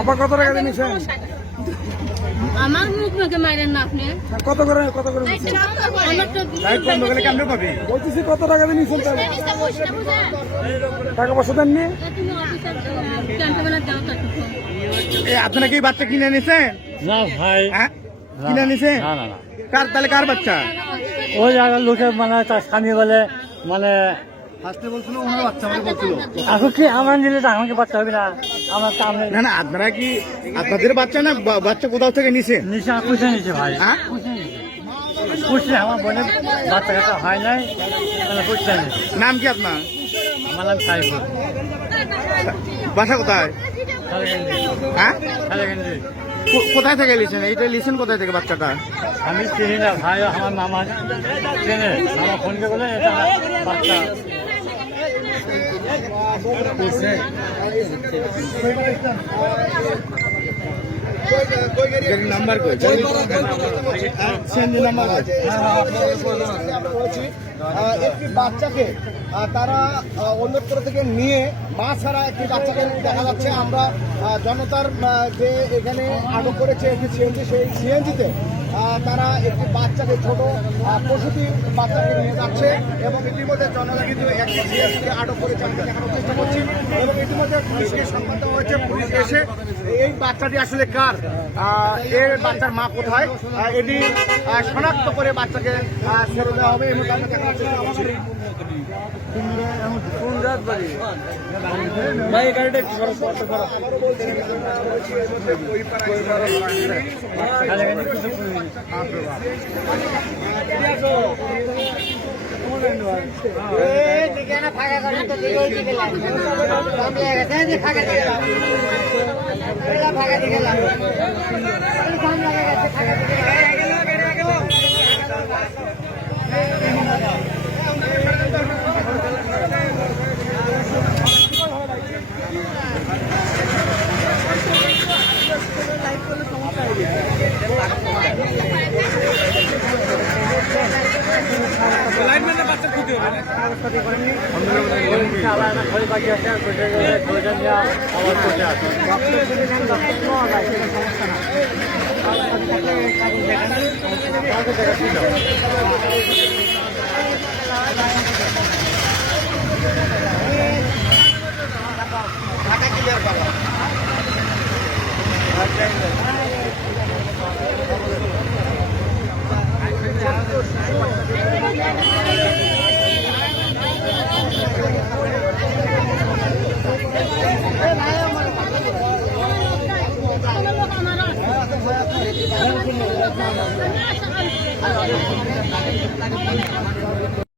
আপা কত টাকা দিয়ে নিছেন? আমার মুখ মুখে মারেন না আপনি। কত করে নিছেন? বলতেছি কত টাকা দিয়ে নিছেন? টাকা পয়সা দেননি? আপনারা কি বাচ্চা কিনে নিছেন? না ভাই, হ্যাঁ কিনে নিছেন? না না না, তাহলে কার বাচ্চা? ওই জায়গার লোকের মানে তার স্বামী বলে মানে এখন কি আমার নিলে তো আমাকে বাচ্চা হবে না, আমার তো আমি না না, আপনারা কি আপনাদের বাচ্চা না বাচ্চা কোথাও থেকে নিছেন? নিচে পুষে নিচ্ছে ভাই, হ্যাঁ পুষছে আমার বোনের বাচ্চা কাচ্চা হয় নাই, মানে পুষতে নিচ্ছে। নাম কি আপনার? আমার নাম সাইফুল, বাসা কোথায়? হ্যাঁ সালেগঞ্জি। কোথায় থেকে লিছেন? এইটা লিছেন কোথায় থেকে বাচ্চাটা? আমি চিনি না ভাই, আমার মামা চেনে, আমার ফোনকে বলে এটা বাচ্চা। নাম্বার একটি বাচ্চাকে তারা অন্যত্র থেকে নিয়ে মা ছাড়া একটি বাচ্চাকে দেখা যাচ্ছে। আমরা জনতার যে এখানে আটক করেছে একটি সিএনজি, সেই সিএনজিতে তারা একটি বাচ্চাকে ছোট প্রসূতি বাচ্চাকে নিয়ে যাচ্ছে এবং ইতিমধ্যে জনতা কিন্তু একটি সিএনজিকে আটক করেছে আমরা দেখানোর চেষ্টা করছি এবং ইতিমধ্যে পুলিশকে সংবাদ দেওয়া হয়েছে। পুলিশ এসে এই বাচ্চাটি আসলে কার, এর বাচ্চার মা কোথায় এটি শনাক্ত করে বাচ্চাকে ছেড়ে দেওয়া হবে। এই মুহূর্তে আমরা দেখানোর চেষ্টা করছি। ভাই গাড়িটা একটু ঢাকা ক্লিয়ার